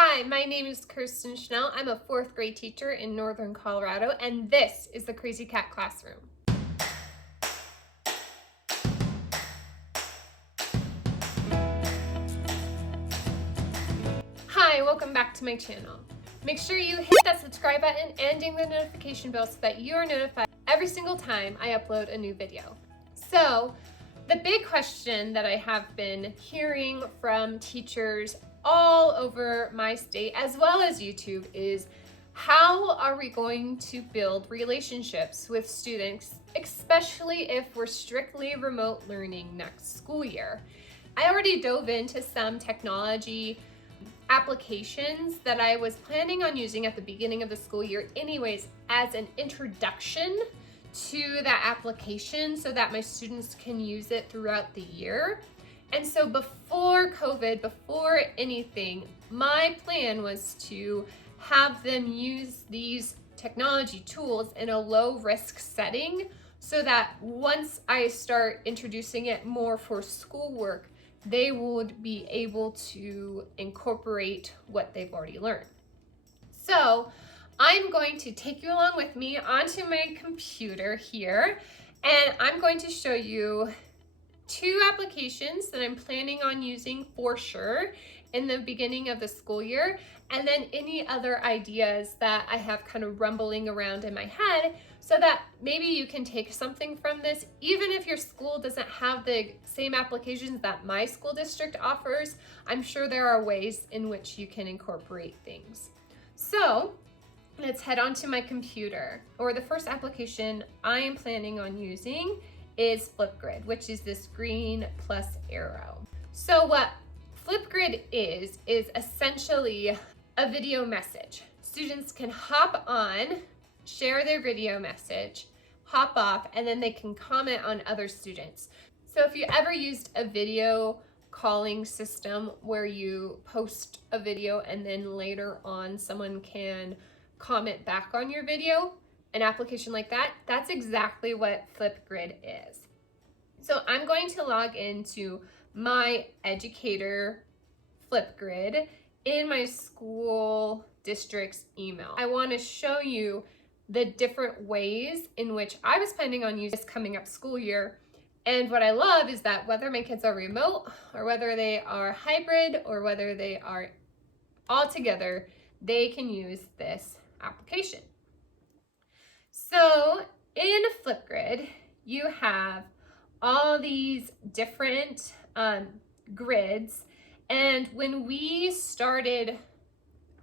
Hi, my name is Kirsten Schnell. I'm a 4th grade teacher in Northern Colorado, and this is the Crazy Cat Classroom. Hi, welcome back to my channel. Make sure you hit that subscribe button and ding the notification bell so that you are notified every single time I upload a new video. So, the big question that I have been hearing from teachers all over my state as well as YouTube is, how are we going to build relationships with students, especially if we're strictly remote learning next school year? I already dove into some technology applications that I was planning on using at the beginning of the school year anyways as an introduction to that application so that my students can use it throughout the year. And so before COVID, before anything, my plan was to have them use these technology tools in a low risk setting so that once I start introducing it more for schoolwork, they would be able to incorporate what they've already learned. So I'm going to take you along with me onto my computer here, and I'm going to show you two applications that I'm planning on using for sure in the beginning of the school year, and then any other ideas that I have kind of rumbling around in my head so that maybe you can take something from this, even if your school doesn't have the same applications that my school district offers. I'm sure there are ways in which you can incorporate things. So let's head on to my computer, or the first application I am planning on using is Flipgrid, which is this green plus arrow. So what Flipgrid is essentially a video message. Students can hop on, share their video message, hop off, and then they can comment on other students. So if you ever used a video calling system where you post a video and then later on someone can comment back on your video, an application like that, that's exactly what Flipgrid is. So I'm going to log into my educator Flipgrid in my school district's email. I want to show you the different ways in which I was planning on using this coming up school year. And what I love is that whether my kids are remote or whether they are hybrid or whether they are all together, they can use this application. So in Flipgrid, you have all these different grids. And when we started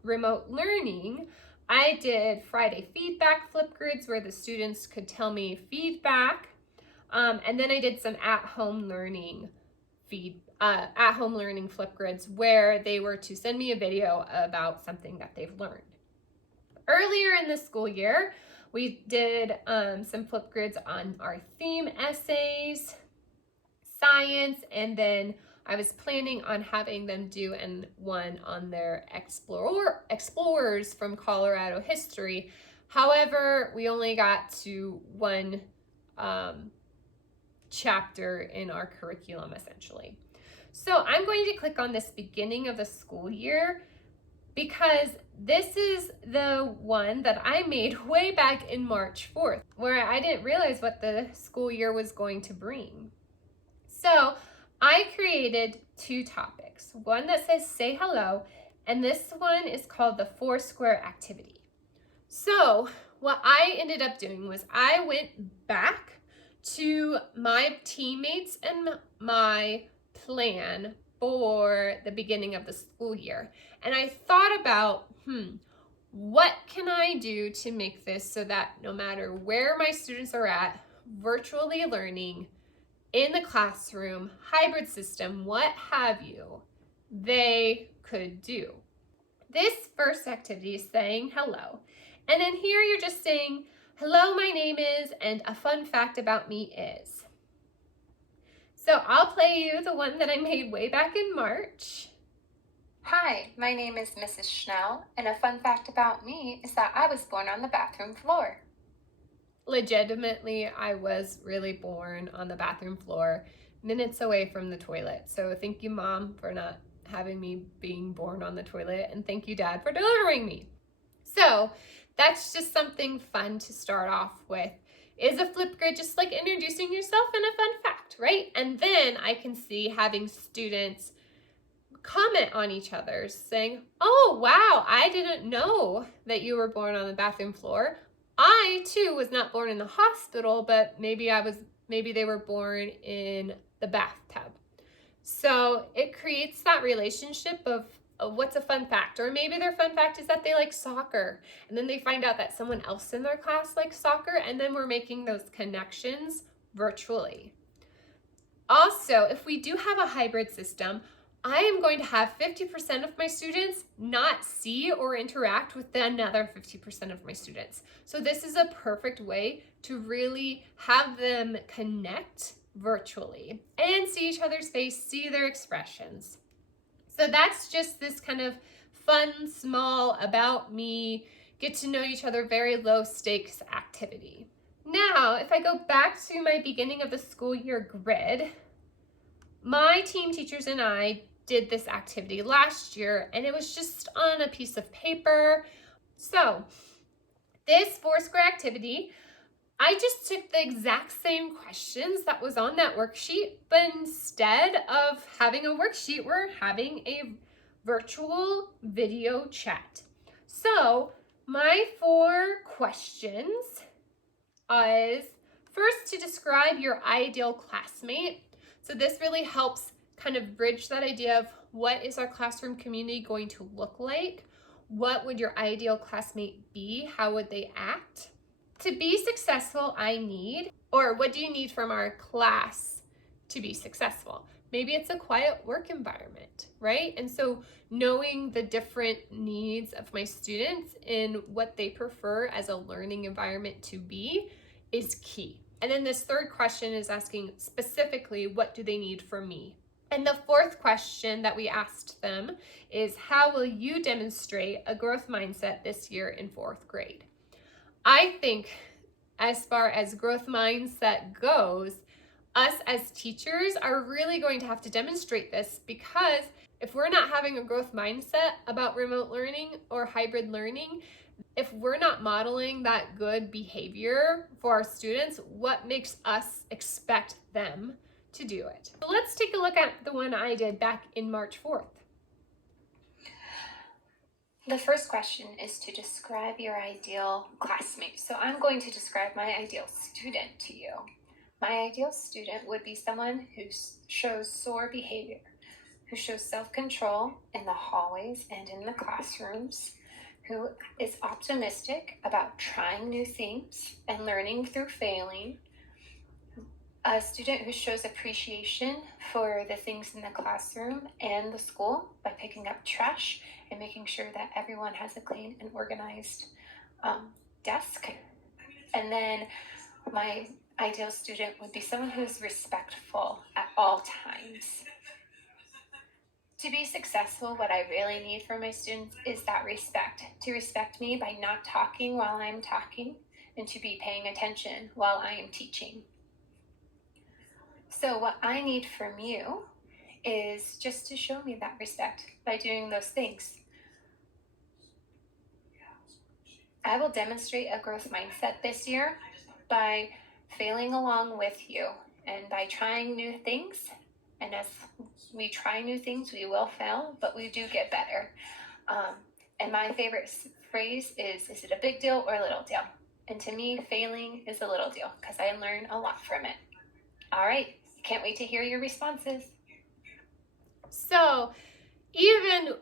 remote learning, I did Friday feedback Flipgrids where the students could tell me feedback. And then I did some at-home learning Flipgrids where they were to send me a video about something that they've learned. Earlier in the school year, we did some Flipgrids on our theme essays, science, and then I was planning on having them do one on their explorers from Colorado history. However, we only got to one chapter in our curriculum essentially. So I'm going to click on this beginning of the school year because this is the one that I made way back in March 4th, where I didn't realize what the school year was going to bring. So I created two topics, one that says say hello, and this one is called the 4-square activity. So what I ended up doing was I went back to my teammates and my plan for the beginning of the school year. And I thought about, what can I do to make this so that no matter where my students are at, virtually learning, in the classroom, hybrid system, what have you, they could do. This first activity is saying hello. And then here you're just saying, hello, my name is, and a fun fact about me is. So I'll play you the one that I made way back in March. Hi, my name is Mrs. Schnell, and a fun fact about me is that I was born on the bathroom floor. Legitimately, I was really born on the bathroom floor, minutes away from the toilet. So thank you, Mom, for not having me being born on the toilet, and thank you, Dad, for delivering me. So that's just something fun to start off with. Is a flip grid just like introducing yourself and a fun fact, right? And then I can see having students comment on each other saying, oh, wow, I didn't know that you were born on the bathroom floor. I too was not born in the hospital, but maybe they were born in the bathtub. So it creates that relationship of what's a fun fact, or maybe their fun fact is that they like soccer, and then they find out that someone else in their class likes soccer, and then we're making those connections virtually. Also, if we do have a hybrid system, I am going to have 50% of my students not see or interact with the another 50% of my students. So this is a perfect way to really have them connect virtually and see each other's face, see their expressions. So that's just this kind of fun, small, about me, get to know each other, very low stakes activity. Now, if I go back to my beginning of the school year grid, my team teachers and I did this activity last year, and it was just on a piece of paper. So this 4th grade activity, I just took the exact same questions that was on that worksheet, but instead of having a worksheet, we're having a virtual video chat. So my 4 questions is first to describe your ideal classmate. So this really helps kind of bridge that idea of what is our classroom community going to look like? What would your ideal classmate be? How would they act? To be successful, what do you need from our class to be successful? Maybe it's a quiet work environment, right? And so knowing the different needs of my students and what they prefer as a learning environment to be is key. And then this 3rd question is asking specifically, what do they need from me? And the 4th question that we asked them is, how will you demonstrate a growth mindset this year in 4th grade? I think as far as growth mindset goes, us as teachers are really going to have to demonstrate this, because if we're not having a growth mindset about remote learning or hybrid learning, if we're not modeling that good behavior for our students, what makes us expect them to do it? So let's take a look at the one I did back in March 4th. The first question is to describe your ideal classmate. So I'm going to describe my ideal student to you. My ideal student would be someone who shows SOAR behavior, who shows self-control in the hallways and in the classrooms, who is optimistic about trying new things and learning through failing, a student who shows appreciation for the things in the classroom and the school by picking up trash and making sure that everyone has a clean and organized desk. And then my ideal student would be someone who is respectful at all times. To be successful, what I really need from my students is that respect. To respect me by not talking while I'm talking, and to be paying attention while I am teaching. So what I need from you is just to show me that respect by doing those things. I will demonstrate a growth mindset this year by failing along with you and by trying new things. And as we try new things, we will fail, but we do get better. And my favorite phrase is it a big deal or a little deal? And to me, failing is a little deal because I learn a lot from it. All right, can't wait to hear your responses. So even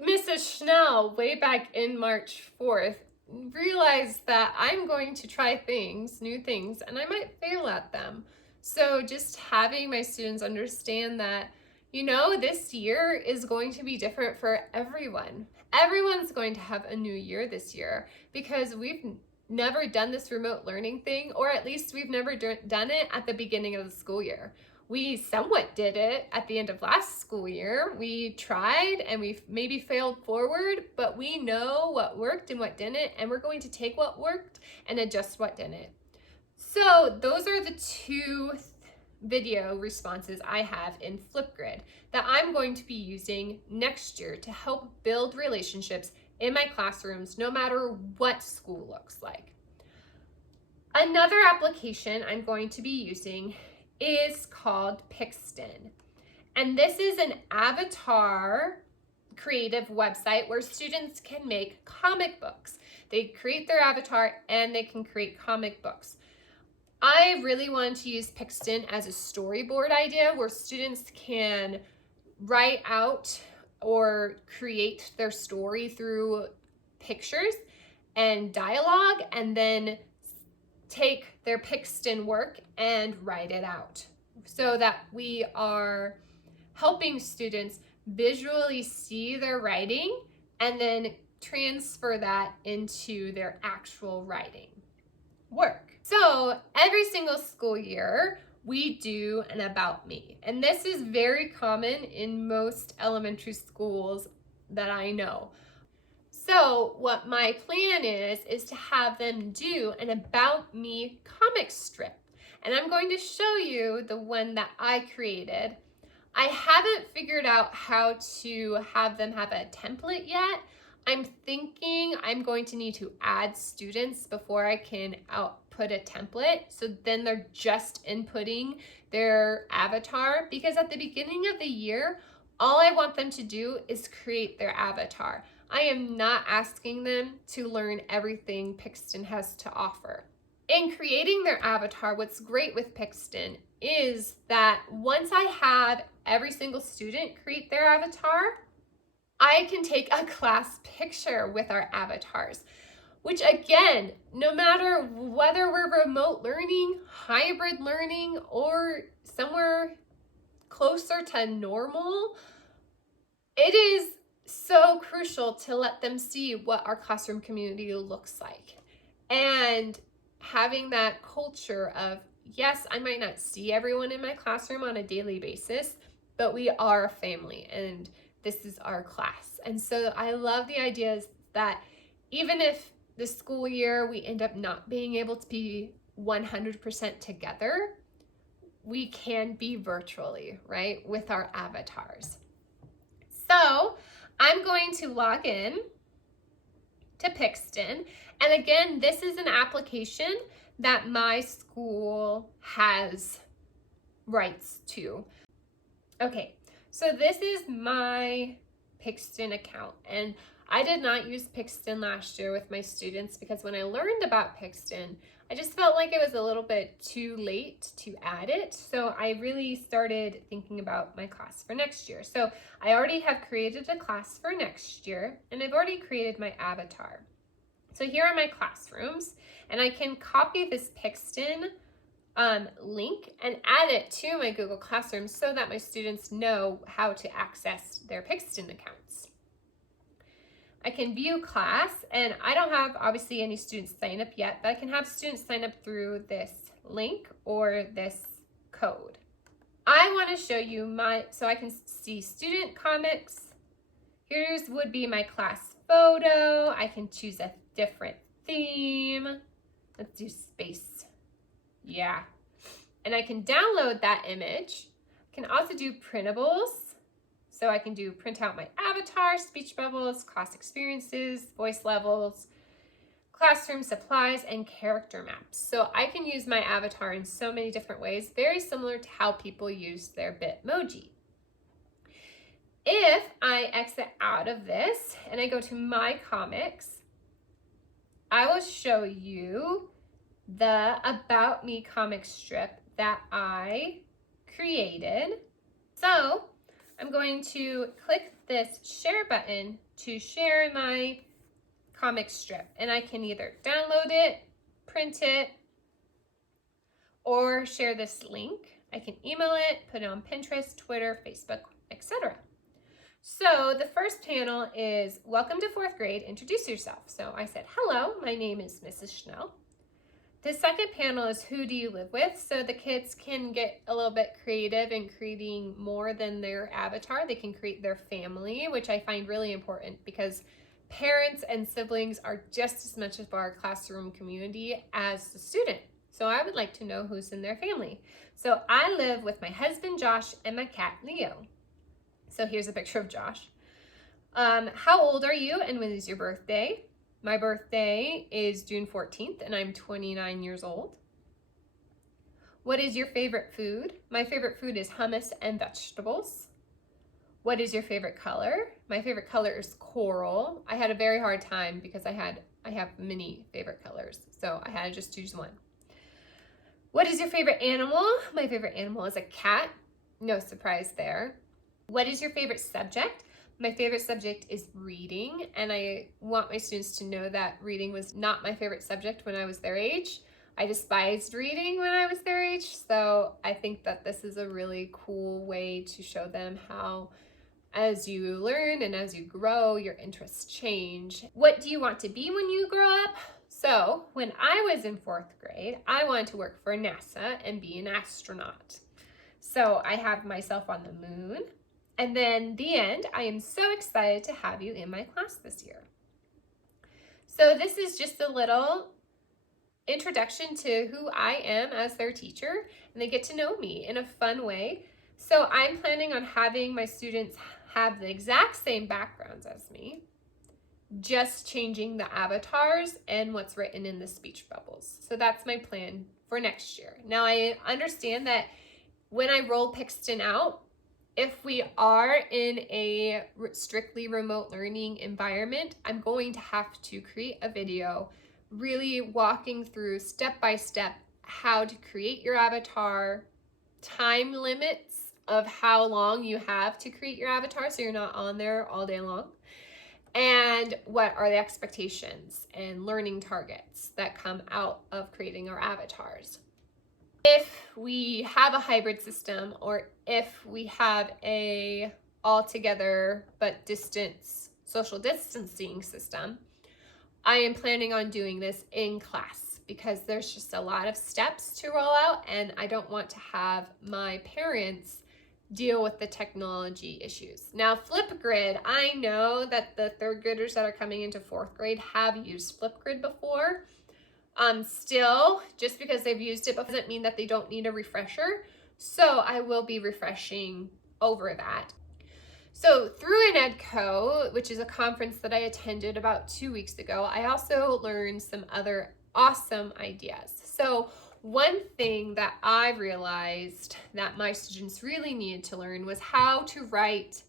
Mrs. Schnell, way back in March 4th, realized that I'm going to try new things, and I might fail at them. So just having my students understand that, this year is going to be different for everyone. Everyone's going to have a new year this year because we've never done this remote learning thing, or at least we've never done it at the beginning of the school year. We somewhat did it at the end of last school year. We tried and we maybe failed forward, but we know what worked and what didn't, and we're going to take what worked and adjust what didn't. So those are the 2 video responses I have in Flipgrid that I'm going to be using next year to help build relationships in my classrooms, no matter what school looks like. Another application I'm going to be using is called Pixton. And this is an avatar creative website where students can make comic books. They create their avatar and they can create comic books. I really wanted to use Pixton as a storyboard idea where students can write out or create their story through pictures and dialogue, and then take their Pixton work and write it out, so that we are helping students visually see their writing and then transfer that into their actual writing work. So every single school year, we do an About Me. And this is very common in most elementary schools that I know. So what my plan is to have them do an About Me comic strip. And I'm going to show you the one that I created. I haven't figured out how to have them have a template yet. I'm thinking I'm going to need to add students before I can output a template. So then they're just inputting their avatar, because at the beginning of the year, all I want them to do is create their avatar. I am not asking them to learn everything Pixton has to offer. In creating their avatar, what's great with Pixton is that once I have every single student create their avatar, I can take a class picture with our avatars, which again, no matter whether we're remote learning, hybrid learning, or somewhere closer to normal, it is so crucial to let them see what our classroom community looks like. And having that culture of, yes, I might not see everyone in my classroom on a daily basis, but we are a family and this is our class. And so I love the ideas that even if this school year we end up not being able to be 100% together, we can be virtually, right, with our avatars. So I'm going to log in to Pixton. And again, this is an application that my school has rights to. Okay, so this is my Pixton account, and I did not use Pixton last year with my students because when I learned about Pixton, I just felt like it was a little bit too late to add it. So I really started thinking about my class for next year. So I already have created a class for next year, and I've already created my avatar. So here are my classrooms, and I can copy this Pixton link and add it to my Google Classroom so that my students know how to access their Pixton accounts. I can view class, and I don't have obviously any students sign up yet, but I can have students sign up through this link or this code. I want to show you so I can see student comics. Here's would be my class photo. I can choose a different theme. Let's do space. Yeah. And I can download that image. I can also do printables. So I can do print out my avatar, speech bubbles, class experiences, voice levels, classroom supplies, and character maps. So I can use my avatar in so many different ways, very similar to how people use their Bitmoji. If I exit out of this and I go to my comics, I will show you the About Me comic strip that I created. So I'm going to click this share button to share my comic strip, and I can either download it, print it, or share this link. I can email it, put it on Pinterest, Twitter, Facebook, etc. So the first panel is welcome to 4th grade, introduce yourself. So I said, hello, my name is Mrs. Schnell. The second panel is who do you live with? So the kids can get a little bit creative in creating more than their avatar. They can create their family, which I find really important because parents and siblings are just as much of our classroom community as the student. So I would like to know who's in their family. So I live with my husband, Josh, and my cat, Leo. So here's a picture of Josh. How old are you and when is your birthday? My birthday is June 14th and I'm 29 years old. What is your favorite food? My favorite food is hummus and vegetables. What is your favorite color? My favorite color is coral. I had a very hard time because I have many favorite colors, so I had to just choose one. What is your favorite animal? My favorite animal is a cat. No surprise there. What is your favorite subject? My favorite subject is reading, and I want my students to know that reading was not my favorite subject when I was their age. I despised reading when I was their age, so I think that this is a really cool way to show them how, as you learn and as you grow, your interests change. What do you want to be when you grow up? So when I was in 4th grade, I wanted to work for NASA and be an astronaut. So I have myself on the moon. And then the end, I am so excited to have you in my class this year. So this is just a little introduction to who I am as their teacher, and they get to know me in a fun way. So I'm planning on having my students have the exact same backgrounds as me, just changing the avatars and what's written in the speech bubbles. So that's my plan for next year. Now I understand that when I roll Pixton out, if we are in a strictly remote learning environment, I'm going to have to create a video really walking through step by step how to create your avatar, time limits of how long you have to create your avatar so you're not on there all day long, and what are the expectations and learning targets that come out of creating our avatars. If we have a hybrid system, or if we have a all together but distance social distancing system, I am planning on doing this in class because there's just a lot of steps to roll out, and I don't want to have my parents deal with the technology issues. Now, Flipgrid, I know that the 3rd graders that are coming into 4th grade have used Flipgrid before. Still, just because they've used it doesn't mean that they don't need a refresher. So I will be refreshing over that. So through an EdCo, which is a conference that I attended about 2 weeks ago, I also learned some other awesome ideas. So one thing that I realized that my students really needed to learn was how to write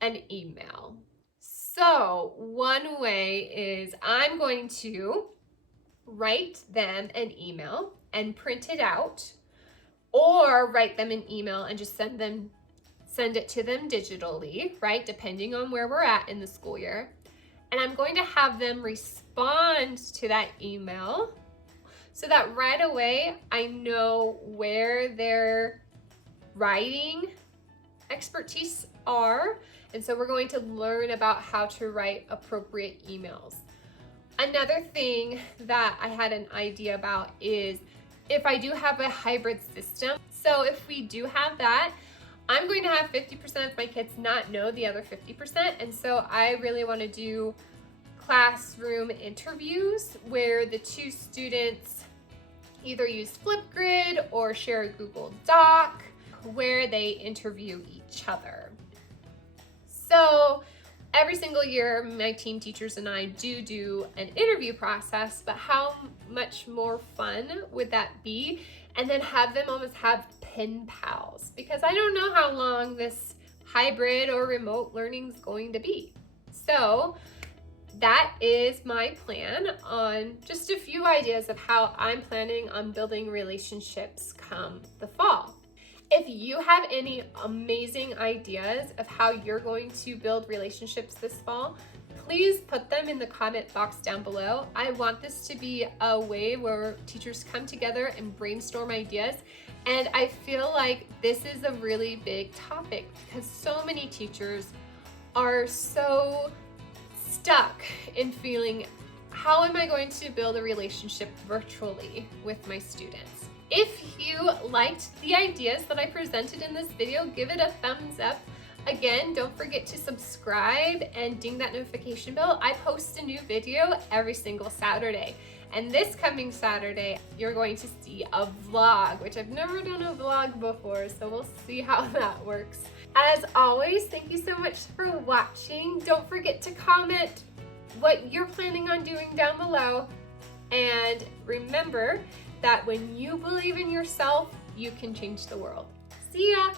an email. So one way is I'm going to write them an email and print it out, or write them an email and just send it to them digitally, right? Depending on where we're at in the school year. And I'm going to have them respond to that email so that right away I know where their writing expertise are. And so we're going to learn about how to write appropriate emails. Another thing that I had an idea about is if I do have a hybrid system. So if we do have that, I'm going to have 50% of my kids not know the other 50%. And so I really want to do classroom interviews where the two students either use Flipgrid or share a Google Doc where they interview each other. So every single year, my team teachers and I do an interview process, but how much more fun would that be? And then have them almost have pen pals, because I don't know how long this hybrid or remote learning is going to be. So that is my plan on just a few ideas of how I'm planning on building relationships come the fall. If you have any amazing ideas of how you're going to build relationships this fall, please put them in the comment box down below. I want this to be a way where teachers come together and brainstorm ideas. And I feel like this is a really big topic because so many teachers are so stuck in feeling, how am I going to build a relationship virtually with my students? If you liked the ideas that I presented in this video, give it a thumbs up. Again, don't forget to subscribe and ding that notification bell. I post a new video every single Saturday. And this coming Saturday, you're going to see a vlog, which I've never done a vlog before, so we'll see how that works. As always, thank you so much for watching. Don't forget to comment what you're planning on doing down below. And remember that when you believe in yourself, you can change the world. See ya!